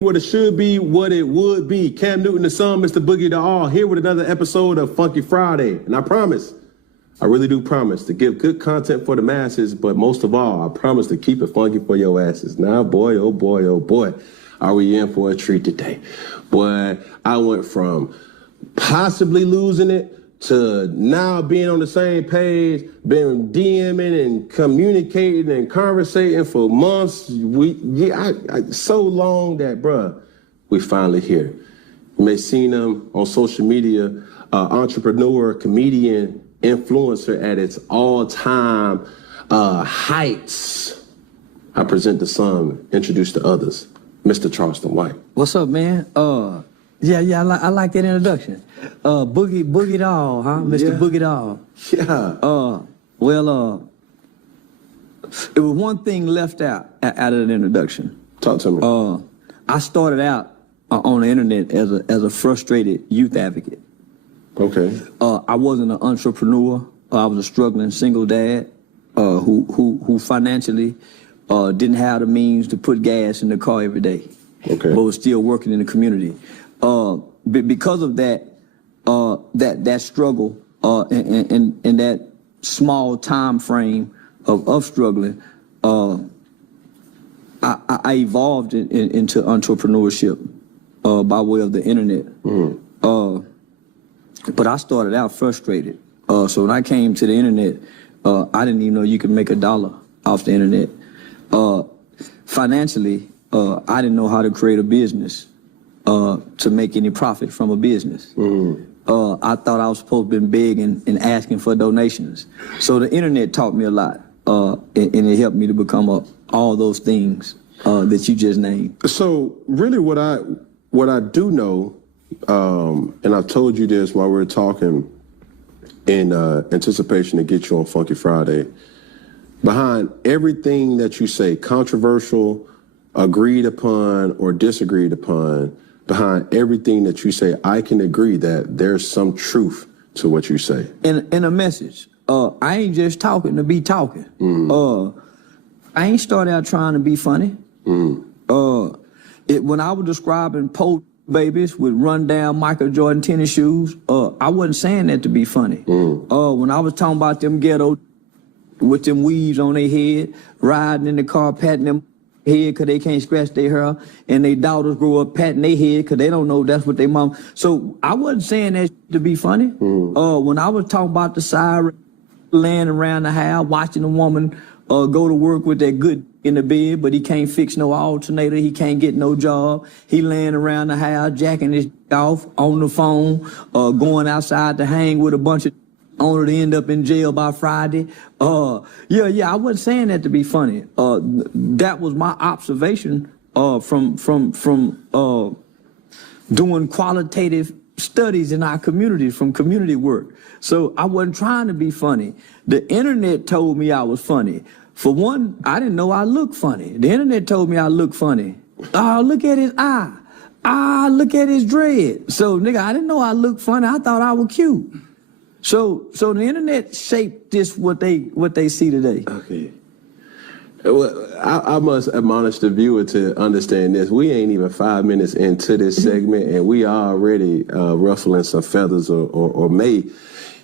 What it should be, what it would be. Cam Newton the Son, Mr. Boogie the All, here with another episode of Funky Friday. And I promise, I really do promise to give good content for the masses, but most of all, I promise to keep it funky for your asses. Now, boy, oh boy, oh boy, are we in for a treat today. Boy, I went from possibly losing it to now being on the same page, been DMing and communicating and conversating for months, so long that, bruh, we finally here. You may have seen him on social media, entrepreneur, comedian, influencer at its all-time heights. I present the son, introduce the others, Mr. Charleston White. What's up, man? Yeah, I like that introduction. Boogie Doll, huh? Mr. Yeah. Boogie Doll. Yeah. It was one thing left out of the introduction. Talk to me. I started out on the internet as a frustrated youth advocate. Okay. I wasn't an entrepreneur. I was a struggling single dad who financially didn't have the means to put gas in the car every day. Okay. But was still working in the community. Because of that struggle and that small time frame of struggling, I evolved into entrepreneurship by way of the internet. Mm. But I started out frustrated. So when I came to the internet, I didn't even know you could make $1 off the internet. Financially, I didn't know how to create a business to make any profit from a business. Mm. I thought I was supposed to be begging and asking for donations. So the internet taught me a lot, and it helped me to become all those things that you just named. So really what I do know, and I've told you this while we were talking in anticipation to get you on Funky Friday, behind everything that you say, controversial, agreed upon, or disagreed upon, behind everything that you say, I can agree that there's some truth to what you say. In a message. I ain't just talking to be talking. Mm. I ain't started out trying to be funny. Mm. When I was describing poor babies with run-down Michael Jordan tennis shoes, I wasn't saying that to be funny. Mm. When I was talking about them ghetto with them weaves on their head, riding in the car, patting them head because they can't scratch their hair, and their daughters grow up patting their head because they don't know that's what they mom. So I wasn't saying that to be funny. Mm. When I was talking about the siren laying around the house, watching a woman go to work with that good in the bed, but he can't fix no alternator, he can't get no job. He laying around the house, jacking his off on the phone, going outside to hang with a bunch of only to end up in jail by Friday. I wasn't saying that to be funny. That was my observation from doing qualitative studies in our communities, from community work. So I wasn't trying to be funny. The internet told me I was funny. For one, I didn't know I looked funny. The internet told me I looked funny. Look at his eye. Look at his dread. So nigga, I didn't know I looked funny. I thought I was cute. So the internet shaped this what they see today. Okay. Well, I must admonish the viewer to understand this. We ain't even 5 minutes into this segment, and we are already ruffling some feathers or may.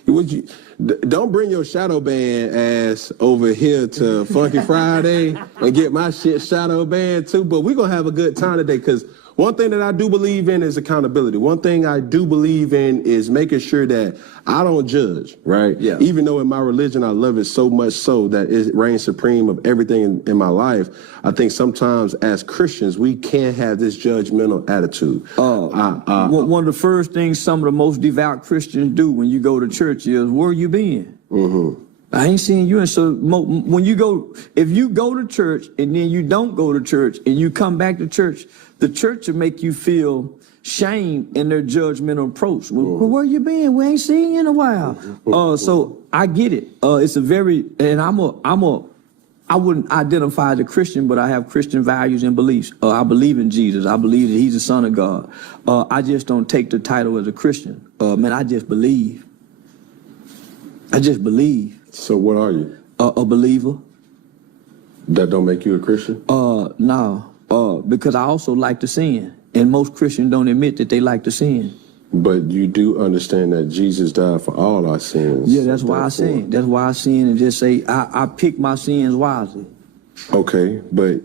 Don't bring your shadow band ass over here to Funky Friday and get my shit shadow banned too. But we're gonna have a good time today, because one thing that I do believe in is accountability. One thing I do believe in is making sure that I don't judge, right? Yeah. Even though in my religion I love it so much so that it reigns supreme of everything in my life, I think sometimes as Christians we can't have this judgmental attitude. One of the first things some of the most devout Christians do when you go to church is, where you been? Mm-hmm. I ain't seen you. And so when you go, if you go to church and then you don't go to church and you come back to church, the church will make you feel shame in their judgmental approach. Well, where you been? We ain't seen you in a while. So I get it. It's a very, and I wouldn't identify as a Christian, but I have Christian values and beliefs. I believe in Jesus. I believe that he's the Son of God. I just don't take the title as a Christian. Man, I just believe. I just believe. So what are you? A believer. That don't make you a Christian? No. because I also like to sin. And most Christians don't admit that they like to sin. But you do understand that Jesus died for all our sins. Yeah, that's why I sin. That's why I sin and just say, I pick my sins wisely. Okay, but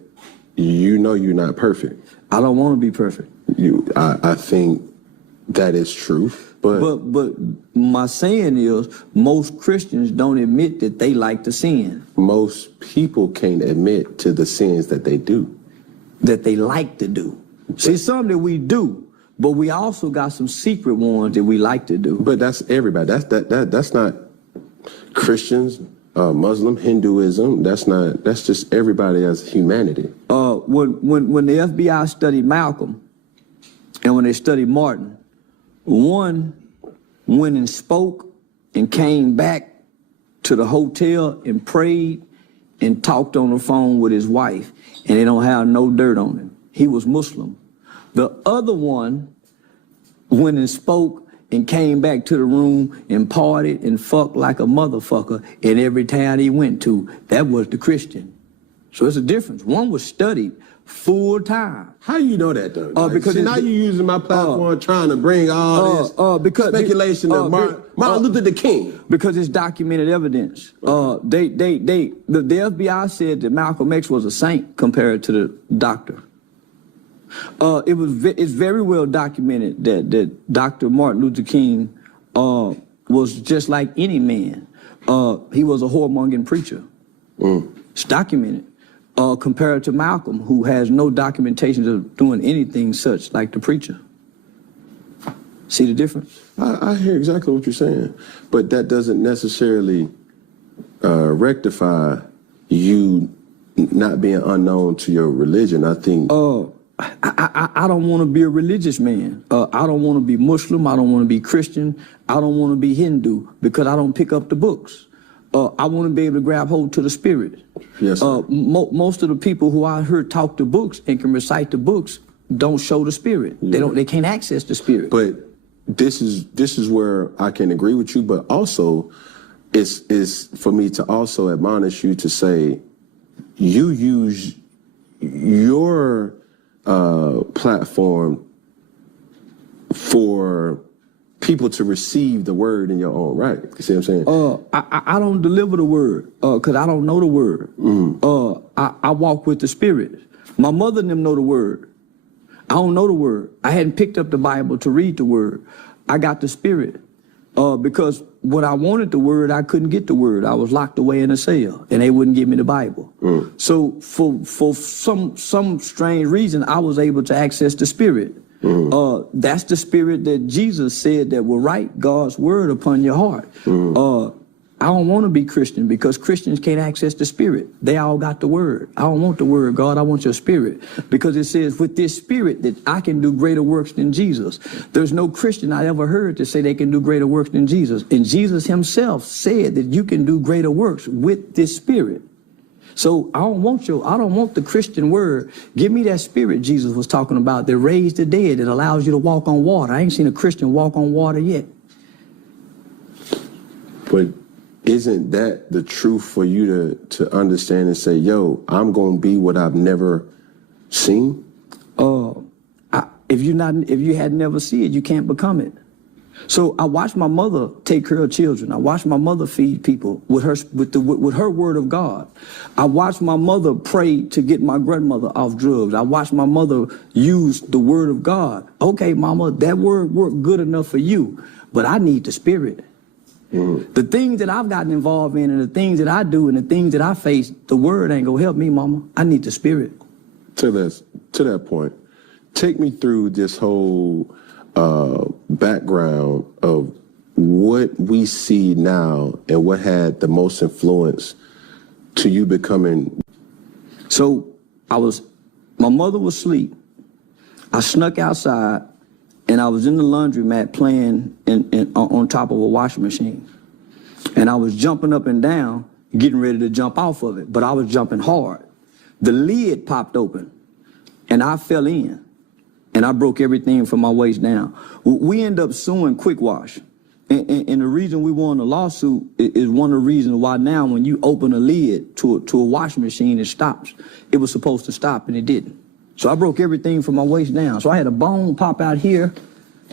you know you're not perfect. I don't want to be perfect. I think that is true. But my saying is, most Christians don't admit that they like to sin. most people can't admit to the sins that they do. That they like to do. See, some that we do, but we also got some secret ones that we like to do. But that's everybody. That's not Christians, Muslim, Hinduism. That's just everybody as humanity. When the FBI studied Malcolm and when they studied Martin, one went and spoke and came back to the hotel and prayed and talked on the phone with his wife, and they don't have no dirt on him. He was Muslim. The other one went and spoke and came back to the room and partied and fucked like a motherfucker in every town he went to. That was the Christian. So it's a difference. One was studied full time. How you know that though? Because now you're using my platform trying to bring all this speculation of Martin Luther the King. Because it's documented evidence. The FBI said that Malcolm X was a saint compared to the doctor. It's very well documented that Dr. Martin Luther King was just like any man. He was a whoremongering preacher. It's documented. Compared to Malcolm, who has no documentation of doing anything such like the preacher. See the difference? I hear exactly what you're saying, but that doesn't necessarily rectify you not being unknown to your religion. I think. I don't want to be a religious man. I don't want to be Muslim. I don't want to be Christian. I don't want to be Hindu because I don't pick up the books. I want to be able to grab hold to the spirit. Yes. Most of the people who I heard talk the books and can recite the books don't show the spirit. Yeah. They can't access the spirit. But this is where I can agree with you, but also it's for me to also admonish you to say you use your platform for people to receive the word in your own right. You see what I'm saying? I don't deliver the word because I don't know the word. I walk with the spirit. My mother and them know the word. I don't know the word. I hadn't picked up the Bible to read the word. I got the spirit because when I wanted the word, I couldn't get the word. I was locked away in a cell and they wouldn't give me the Bible. So for some strange reason, I was able to access the spirit. That's the spirit that Jesus said that will write God's word upon your heart. I don't want to be Christian because Christians can't access the spirit. They all got the word. I don't want the word, God. I want your spirit. Because it says with this spirit that I can do greater works than Jesus. There's no Christian I ever heard to say they can do greater works than Jesus. And Jesus himself said that you can do greater works with this spirit. So I don't want the Christian word. Give me that spirit Jesus was talking about that raised the dead, that allows you to walk on water. I ain't seen a Christian walk on water yet. But isn't that the truth for you to understand and say, yo, I'm going to be what I've never seen? If you had never seen it, you can't become it. So I watched my mother take care of children. I watched my mother feed people with her word of God. I watched my mother pray to get my grandmother off drugs. I watched my mother use the word of God. Okay, mama, that word worked good enough for you, but I need the spirit. The things that I've gotten involved in and the things that I do and the things that I face, the word ain't gonna help me, mama. I need the spirit. To that point, take me through this whole background of what we see now and what had the most influence to you becoming. So my mother was asleep. I snuck outside and I was in the laundromat playing on top of a washing machine. And I was jumping up and down, getting ready to jump off of it, but I was jumping hard. The lid popped open and I fell in. And I broke everything from my waist down. We end up suing Quick Wash. And the reason we won the lawsuit is one of the reasons why now when you open a lid to a washing machine, it stops. It was supposed to stop and it didn't. So I broke everything from my waist down. So I had a bone pop out here,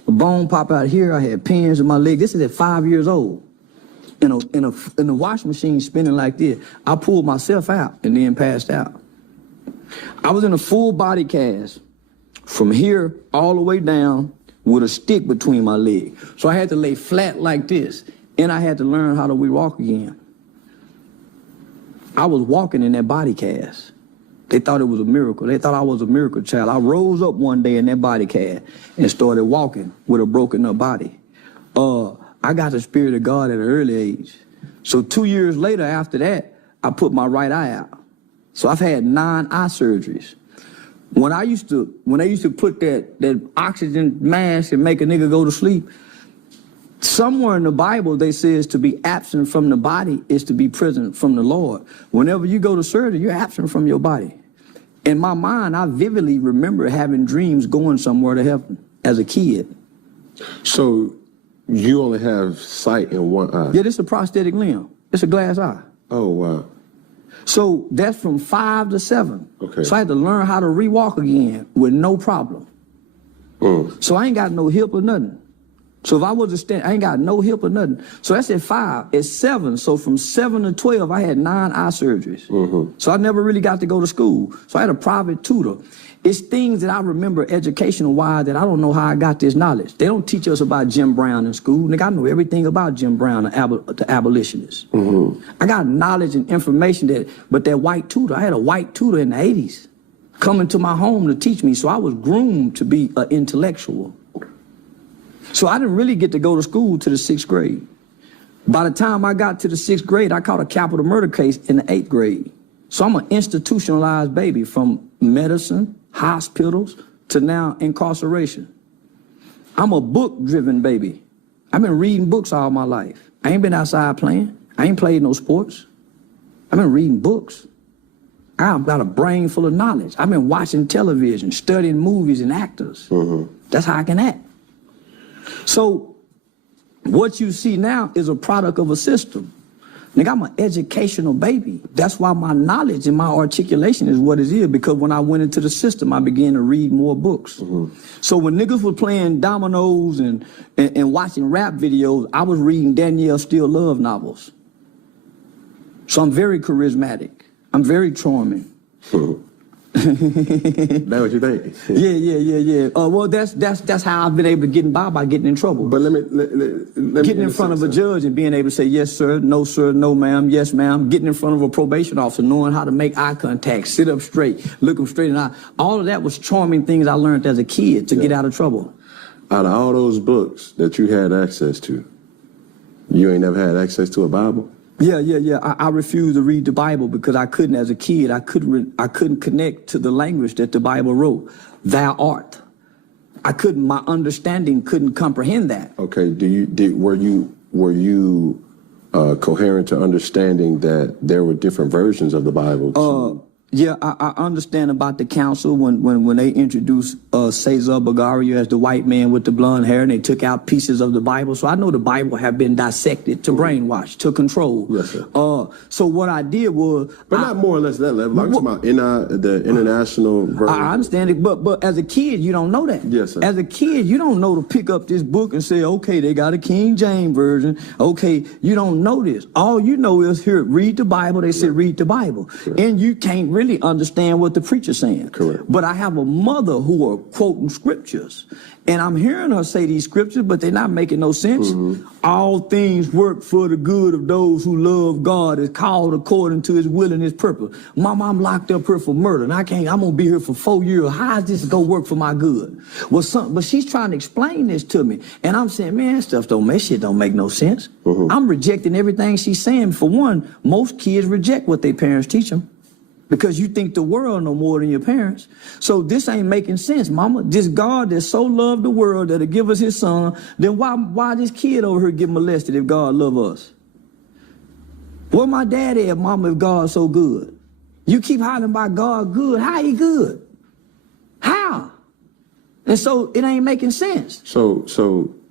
a bone pop out here. I had pins in my leg. This is at 5 years old. In a washing machine spinning like this. I pulled myself out and then passed out. I was in a full body cast from here all the way down with a stick between my legs. So I had to lay flat like this, and I had to learn how to walk again. I was walking in that body cast. They thought it was a miracle. They thought I was a miracle child. I rose up one day in that body cast and started walking with a broken up body. I got the Spirit of God at an early age. So 2 years later after that, I put my right eye out. So I've had 9 eye surgeries. When they used to put that oxygen mask and make a nigga go to sleep, somewhere in the Bible they says to be absent from the body is to be present from the Lord. Whenever you go to surgery, you're absent from your body. In my mind, I vividly remember having dreams going somewhere to heaven as a kid. So you only have sight in one eye? Yeah, this is a prosthetic limb. It's a glass eye. Oh, wow. So that's from 5 to 7. Okay. So I had to learn how to re-walk again with no problem. So I ain't got no hip or nothing. So if I was to stand, I ain't got no hip or nothing. So that's at 5. At 7, so from 7 to 12, I had 9 eye surgeries. So I never really got to go to school. So I had a private tutor. It's things that I remember educational-wise that I don't know how I got this knowledge. They don't teach us about Jim Brown in school. Nigga, I know everything about Jim Brown, the abolitionists. I got knowledge and information but that white tutor, I had a white tutor in the 80s coming to my home to teach me. So I was groomed to be an intellectual. So I didn't really get to go to school to the 6th grade. By the time I got to the 6th grade, I caught a capital murder case in the 8th grade. So I'm an institutionalized baby from medicine, hospitals, to now incarceration. I'm a book-driven baby. I've been reading books all my life. I ain't been outside playing. I ain't played no sports. I've been reading books. I've got a brain full of knowledge. I've been watching television, studying movies and actors. That's how I can act. So what you see now is a product of a system. Nigga, I'm an educational baby. That's why my knowledge and my articulation is what it is, because when I went into the system, I began to read more books. So when niggas were playing dominoes and watching rap videos, I was reading Danielle Steele Love novels. So I'm very charismatic. I'm very charming. That's what you think? Yeah. Well, that's how I've been able to get by getting in trouble. But let me getting in front of a judge and being able to say yes sir, no ma'am, yes ma'am. Getting in front of a probation officer, knowing how to make eye contact, sit up straight, look them straight in the eye. All of that was charming things I learned as a kid to get out of trouble. Out of all those books that you had access to, you ain't never had access to a Bible? Yeah. I refused to read the Bible because I couldn't, as a kid, I couldn't connect to the language that the Bible wrote. Thou art. My understanding couldn't comprehend that. Okay, were you coherent to understanding that there were different versions of the Bible? Yeah, I understand about the council when they introduced Cesar Bagaria as the white man with the blonde hair, and they took out pieces of the Bible. So I know the Bible have been dissected to brainwash, to control. Yes, sir. So what I did was... But not more or less that level. I'm talking about the international version. I understand it, but as a kid, you don't know that. Yes, sir. As a kid, you don't know to pick up this book and say, okay, they got a King James version. Okay, you don't know this. All you know is, here, read the Bible. They said, read the Bible. Correct. And you can't really understand what the preacher's saying. Correct. But I have a mother who are quoting scriptures, and I'm hearing her say these scriptures, but they're not making no sense. All things work for the good of those who love God, is called according to his will and his purpose. Mama, I'm locked up here for murder, and I'm gonna be here for 4 years. How is this gonna work for my good? But she's trying to explain this to me, and I'm saying, man, shit don't make no sense. I'm rejecting everything she's saying. For one, most kids reject what their parents teach them, because you think the world know more than your parents. So this ain't making sense, mama. This God that so loved the world that'll give us his son, then why this kid over here get molested if God love us? Where my daddy at, mama, if God's so good? You keep hollering about God good. How he good? How? And so it ain't making sense. So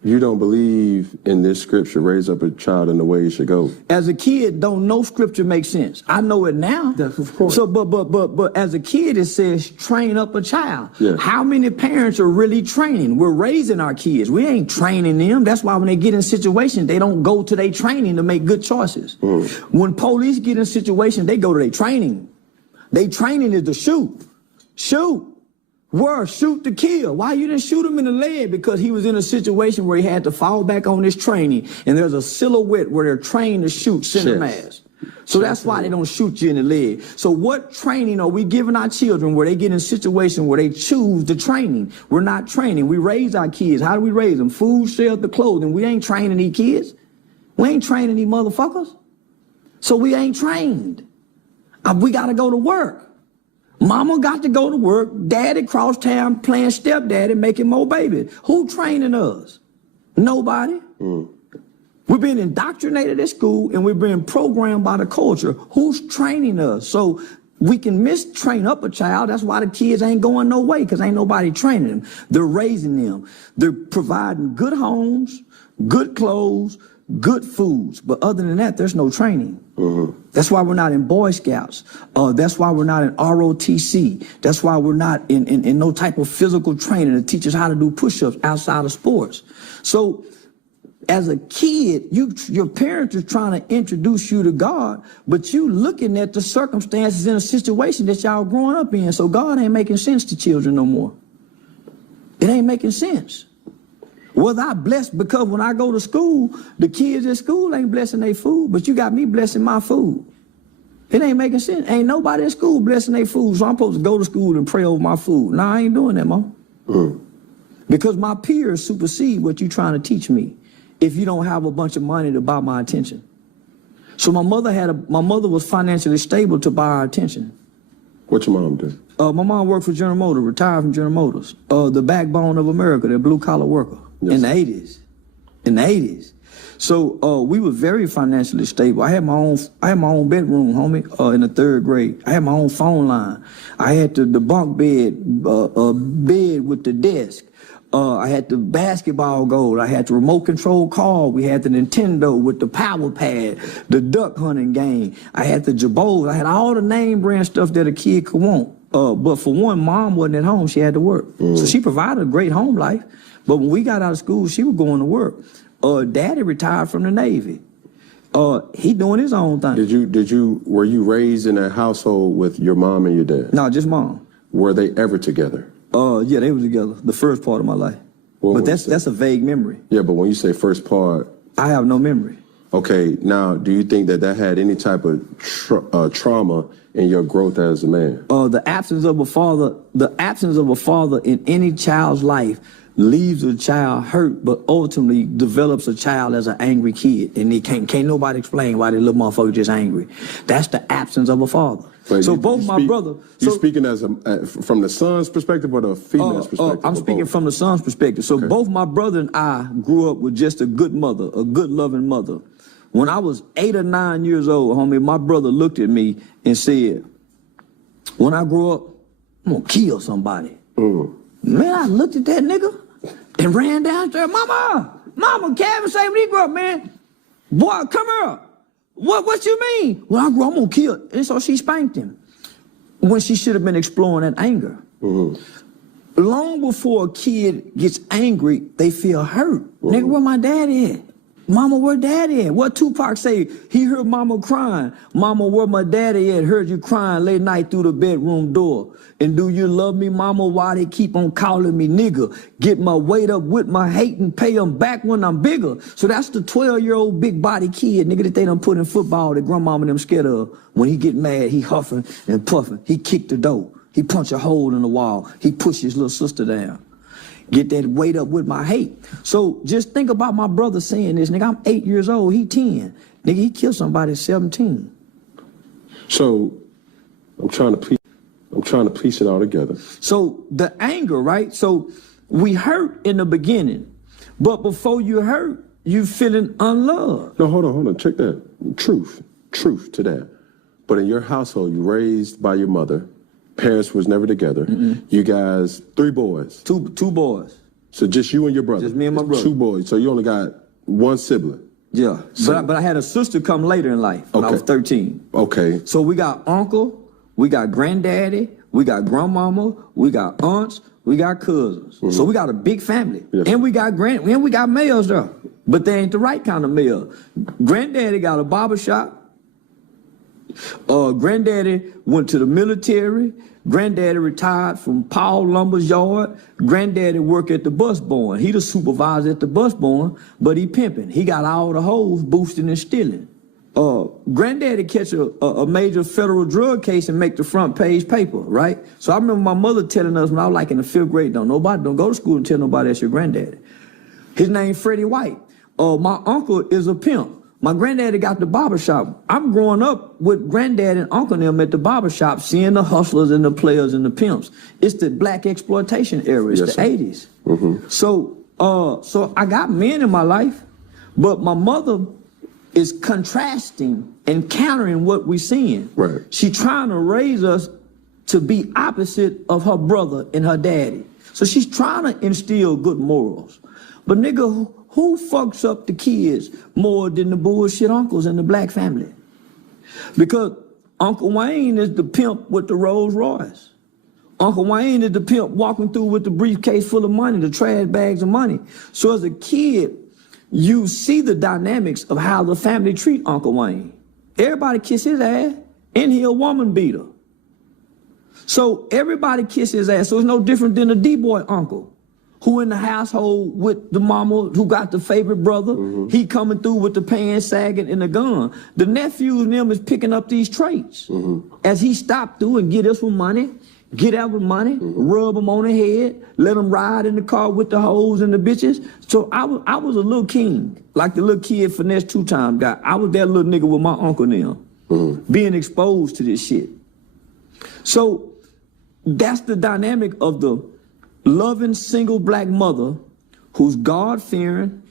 You don't believe in this scripture, raise up a child in the way he should go. As a kid, don't know scripture makes sense. I know it now. That's of course. So, but as a kid, it says train up a child. Yeah. How many parents are really training? We're raising our kids. We ain't training them. That's why when they get in situations, they don't go to their training to make good choices. When police get in situations, they go to their training. Their training is to shoot. Shoot. Where? Shoot to kill. Why you didn't shoot him in the leg? Because he was in a situation where he had to fall back on his training, and there's a silhouette where they're trained to shoot center mass. So that's why they don't shoot you in the leg. So what training are we giving our children where they get in a situation where they choose the training? We're not training. We raise our kids. How do we raise them? Food, shelter, clothing. We ain't training these kids. We ain't training these motherfuckers. So we ain't trained. We got to go to work. Mama got to go to work. Daddy cross town playing stepdaddy, making more babies. Who training us? Nobody. We're being indoctrinated at school and we're being programmed by the culture. Who's training us? So we can mistrain up a child. That's why the kids ain't going no way, because ain't nobody training them. They're raising them. They're providing good homes, good clothes, good foods. But other than that, there's no training. That's why we're not in Boy Scouts. That's why we're not in ROTC. That's why we're not in no type of physical training to teach us how to do push-ups outside of sports. So as a kid, your parents are trying to introduce you to God, but you looking at the circumstances in a situation that y'all growing up in. So God ain't making sense to children no more. It ain't making sense. Was I blessed because when I go to school, the kids at school ain't blessing their food, but you got me blessing my food. It ain't making sense. Ain't nobody at school blessing their food, so I'm supposed to go to school and pray over my food. Nah, I ain't doing that, Mom. Because my peers supersede what you trying to teach me if you don't have a bunch of money to buy my attention. So my mother was financially stable to buy our attention. What your mom do? My mom worked for General Motors, retired from General Motors. The backbone of America, the blue-collar worker. Yes. In the 80s. So we were very financially stable. I had my own bedroom, homie, in the 3rd grade. I had my own phone line. I had the bunk bed, bed with the desk. I had the basketball goal. I had the remote control car. We had the Nintendo with the power pad, the duck hunting game. I had the Jabos. I had all the name brand stuff that a kid could want. But for one, Mom wasn't at home. She had to work. So she provided a great home life. But when we got out of school, she was going to work. Daddy retired from the Navy. He doing his own thing. Were you raised in a household with your mom and your dad? No, just Mom. Were they ever together? Yeah, they were together the first part of my life. But that's a vague memory. Yeah, but when you say first part, I have no memory. Okay, now do you think that had any type of trauma in your growth as a man? The absence of a father in any child's life leaves a child hurt, but ultimately develops a child as an angry kid, and can't nobody explain why that little motherfucker just angry. That's the absence of a father. But so my brother. You speaking as from the son's perspective or the female's perspective? I'm speaking from the son's perspective. So both my brother and I grew up with just a good mother, a good loving mother. When I was 8 or 9 years old, homie, my brother looked at me and said, "When I grow up, I'm gonna kill somebody." Man, I looked at that nigga and ran downstairs. Mama, Kevin saved me, grow up, man. Boy, come here. What you mean? When I grow up, I'm gonna kill. And so she spanked him when she should have been exploring that anger. Long before a kid gets angry, they feel hurt. Nigga, where my daddy at? Mama, where daddy at? What Tupac say? He heard mama crying. Mama, where my daddy at? Heard you crying late night through the bedroom door. And do you love me, mama? Why they keep on calling me nigga? Get my weight up with my hate and pay them back when I'm bigger. So that's the 12-year-old big body kid, nigga, that they done put in football that grandmama and them scared of. When he get mad, he huffing and puffing. He kicked the door. He punch a hole in the wall. He push his little sister down. Get that weight up with my hate. So just think about my brother saying this. Nigga, I'm 8 years old. He 10. Nigga, he killed somebody at 17. So I'm trying to piece it all together. So the anger, right? So we hurt in the beginning. But before you hurt, you feeling unloved. No, hold on. Check that. Truth to that. But in your household, you raised by your mother. Parents was never together. You guys, 3 boys. Two boys. So just you and your brother? Just me and my brother. 2 boys. So you only got 1 sibling? Yeah. So, but I had a sister come later in life when I was 13. Okay. So we got uncle, we got granddaddy, we got grandmama, we got aunts, we got cousins. Mm-hmm. So we got a big family. Yes. And we got males there. But they ain't the right kind of male. Granddaddy got a barber shop. Granddaddy went to the military. Granddaddy retired from Paul Lumber's yard. Granddaddy worked at the bus barn. He the supervisor at the bus barn, but he pimping. He got all the hoes boosting and stealing. Granddaddy catch a major federal drug case and make the front page paper, right? So I remember my mother telling us when I was like in the 5th grade, don't go to school and tell nobody that's your granddaddy. His name Freddie White. My uncle is a pimp. My granddaddy got the barbershop. I'm growing up with granddad and uncle them at the barbershop, seeing the hustlers and the players and the pimps. It's the black exploitation era. It's the 80s. Mm-hmm. So I got men in my life, but my mother is contrasting and countering what we're seeing. Right. She trying to raise us to be opposite of her brother and her daddy. So she's trying to instill good morals. But nigga, who fucks up the kids more than the bullshit uncles in the black family? Because Uncle Wayne is the pimp with the Rolls Royce. Uncle Wayne is the pimp walking through with the briefcase full of money, the trash bags of money. So as a kid, you see the dynamics of how the family treat Uncle Wayne. Everybody kiss his ass, and he a woman beater. So everybody kiss his ass. So it's no different than a D-boy uncle who in the household with the mama who got the favorite brother. Mm-hmm. He coming through with the pants sagging and the gun. The nephews and them is picking up these traits. Mm-hmm. As he stopped through and get us with money, get out with money, rub them on the head, let them ride in the car with the hoes and the bitches. So I was a little king, like the little kid Finesse 2-time guy. I was that little nigga with my uncle now, being exposed to this shit. So that's the dynamic of the loving single black mother who's God-fearing,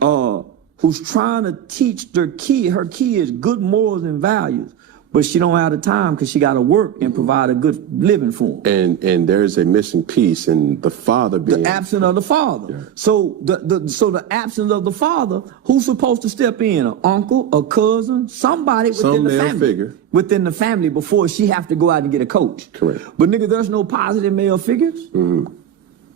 who's trying to teach her kids good morals and values. But she don't have the time because she got to work and provide a good living for them. And there's a missing piece in the father being... The absence of the father. Yeah. So the absence of the father, who's supposed to step in? An uncle, a cousin, somebody within the family. Figure. Within the family before she have to go out and get a coach. Correct. But nigga, there's no positive male figures. Mm-hmm.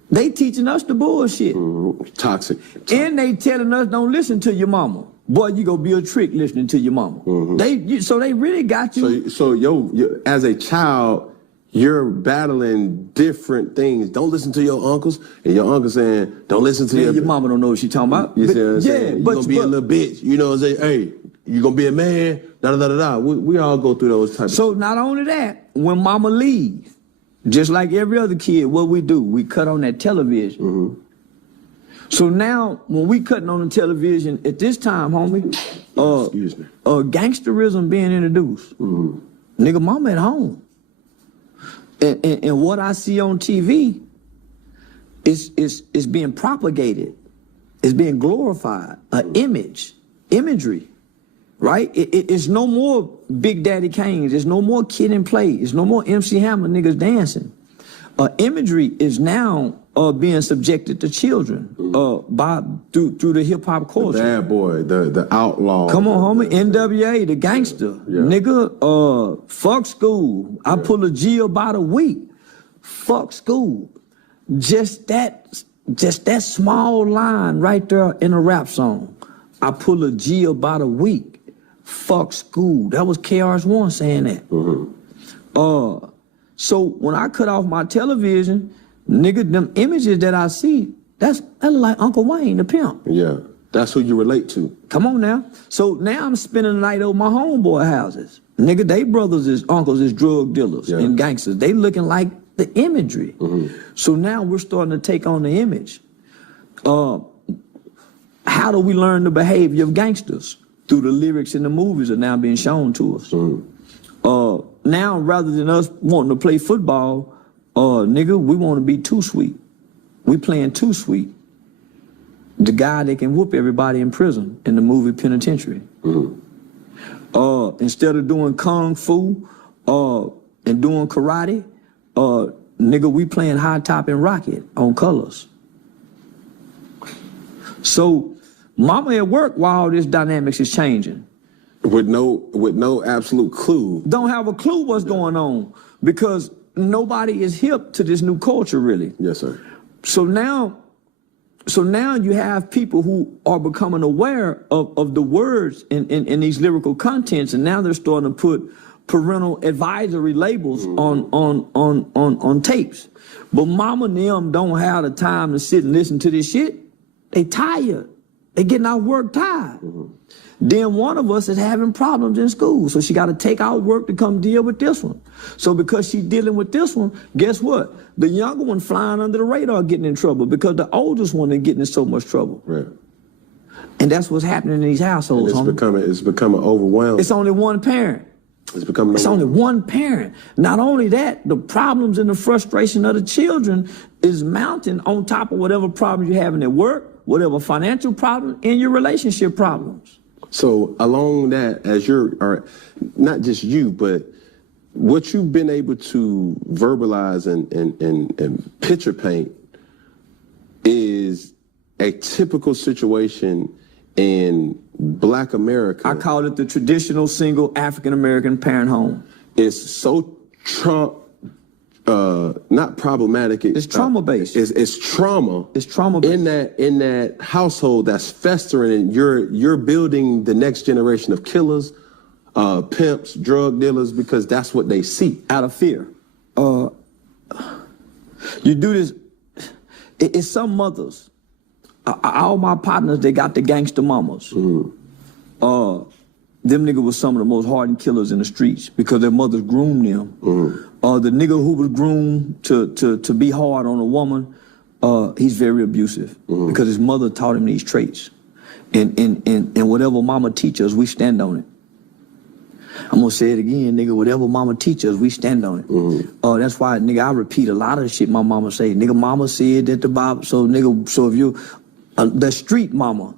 They teaching us the bullshit. Mm-hmm. Toxic. And they telling us don't listen to your mama. Boy, you gonna be a trick listening to your mama. Mm-hmm. So they really got you. So yo, as a child, you're battling different things. Don't listen to your uncles, and your uncle saying, don't listen to your mama don't know what she talking about. You see what I'm saying? You're gonna be a little bitch. You know what I'm saying? Hey, you gonna be a man, da-da-da-da-da. We all go through those types of not only that, when mama leaves, just like every other kid, what we do, we cut on that television. Mm-hmm. So now, when we cutting on the television at this time, homie, gangsterism being introduced. Mm-hmm. Nigga, mama at home. And what I see on TV is being propagated. It's being glorified. Imagery, right? It's no more Big Daddy Kane's. There's no more Kid and Play. It's no more MC Hammer niggas dancing. Imagery is now being subjected to children through the hip hop culture. The bad boy, the outlaw. Come on, homie, NWA, the gangster, nigga. Fuck school. I pull a G about a week. Fuck school. Just that small line right there in a rap song. I pull a G about a week. Fuck school. That was KRS-One saying that. Mm-hmm. So when I cut off my television, nigga, them images that I see, that's like Uncle Wayne, the pimp. Yeah, that's who you relate to. Come on now. So now I'm spending the night over my homeboy houses. Nigga, they uncles is drug dealers and gangsters. They looking like the imagery. Mm-hmm. So now we're starting to take on the image. How do we learn the behavior of gangsters? Through the lyrics in the movies are now being shown to us. Mm-hmm. Now, rather than us wanting to play football, nigga, we want to be too sweet. We playing too sweet. The guy that can whoop everybody in prison in the movie Penitentiary. Mm-hmm. Instead of doing kung fu and doing karate, nigga, we playing high top and rocket on colors. So mama at work while all this dynamics is changing. With no absolute clue. Don't have a clue what's going on because nobody is hip to this new culture really. Yes, sir. So now you have people who are becoming aware of the words in these lyrical contents, and now they're starting to put parental advisory labels on tapes. But mama and them don't have the time to sit and listen to this shit. They tired. They getting out work tired. Then one of us is having problems in school, so she got to take out work to come deal with this one. So because she's dealing with this one, guess what? The younger one flying under the radar getting in trouble because the oldest one is getting in so much trouble. Right. And that's what's happening in these households. And it's becoming overwhelming. It's only one parent. It's only one parent. Not only that, the problems and the frustration of the children is mounting on top of whatever problems you're having at work, whatever financial problem, and your relationship problems. So along that, as or not just you, but what you've been able to verbalize and picture paint is a typical situation in Black America. I call it the traditional single African-American parent home. It's so not problematic. It's trauma-based. It's trauma. It's trauma-based. In that household that's festering, and you're building the next generation of killers, pimps, drug dealers, because that's what they see. Out of fear. You do this. It's some mothers. All my partners, they got the gangster mamas. Them niggas was some of the most hardened killers in the streets because their mothers groomed them. The nigga who was groomed to be hard on a woman, he's very abusive because his mother taught him these traits. And whatever mama teaches, we stand on it. I'm gonna say it again, nigga, whatever mama teaches, we stand on it. That's why, nigga, I repeat a lot of the shit my mama say. Nigga, mama said that the Bible, so nigga, so if you, the street mama,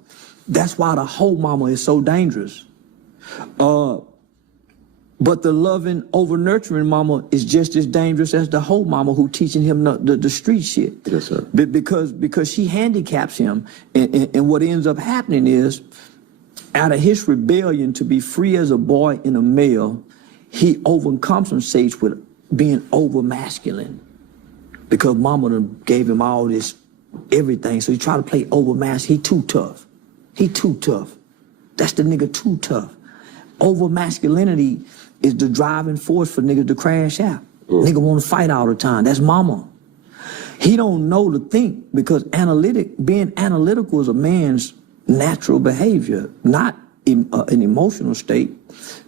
that's why the whole mama is so dangerous. But the loving, over nurturing mama is just as dangerous as the whole mama who teaching him the street shit. Yes, sir. Because she handicaps him, and what ends up happening is, out of his rebellion to be free as a boy and a male, he overcompensates with being over masculine. Because mama done gave him all this everything, so he try to play over masculine. He too tough. He too tough. That's the nigga too tough. Over masculinity is the driving force for niggas to crash out. Nigga want to fight all the time. That's mama. He don't know to think because being analytical is a man's natural behavior, not an emotional state.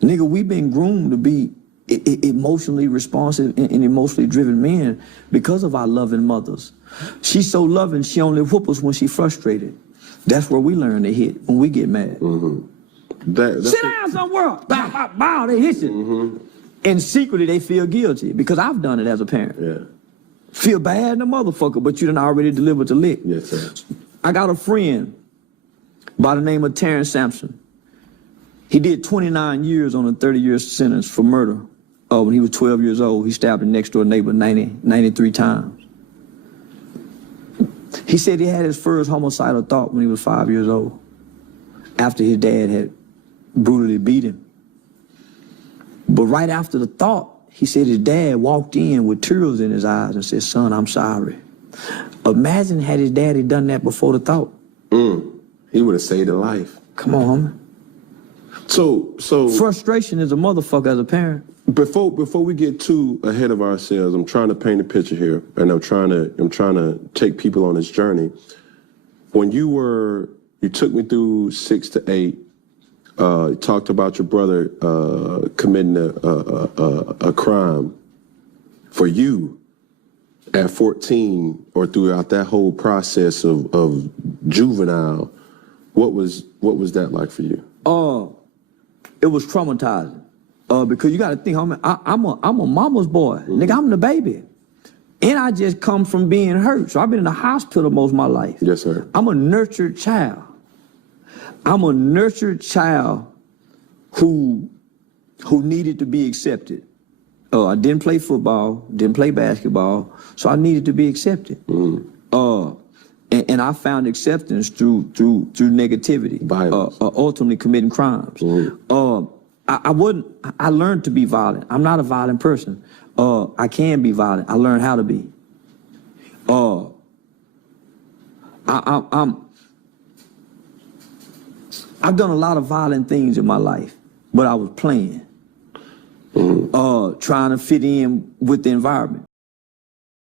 Nigga, we've been groomed to be emotionally responsive and emotionally driven men because of our loving mothers. She's so loving, she only whoop us when she's frustrated. That's where we learn to hit, when we get mad. Sit down somewhere. Bow, bow, bow, they hit you. And secretly, they feel guilty because I've done it as a parent. Yeah. Feel bad in the motherfucker, but you done already delivered the lick. Yes, sir. I got a friend by the name of Terrence Sampson. He did 29 years on a 30-year sentence for murder. When he was 12 years old, he stabbed a next-door neighbor 93 times. He said he had his first homicidal thought when he was 5 years old, after his dad had brutally beat him. But right after the thought, he said his dad walked in with tears in his eyes and said, "Son, I'm sorry." Imagine had his daddy done that before the thought. He would have saved a life. Come on, homie. So frustration is a motherfucker as a parent. Before we get too ahead of ourselves, I'm trying to paint a picture here, and I'm trying to take people on this journey. When you took me through 6 to 8. Talked about your brother committing a crime. For you, at 14, or throughout that whole process of juvenile, what was that like for you? It was traumatizing. Because you got to think, I'm a mama's boy. Nigga, I'm the baby. And I just come from being hurt. So I've been in the hospital most of my life. Yes, sir. I'm a nurtured child. I'm a nurtured child who needed to be accepted. I didn't play football, didn't play basketball, so I needed to be accepted. And and I found acceptance through negativity, Violence. ultimately committing crimes. I learned to be violent. I'm not a violent person. I can be violent. I learned how to be. I've done a lot of violent things in my life, but I was playing, trying to fit in with the environment.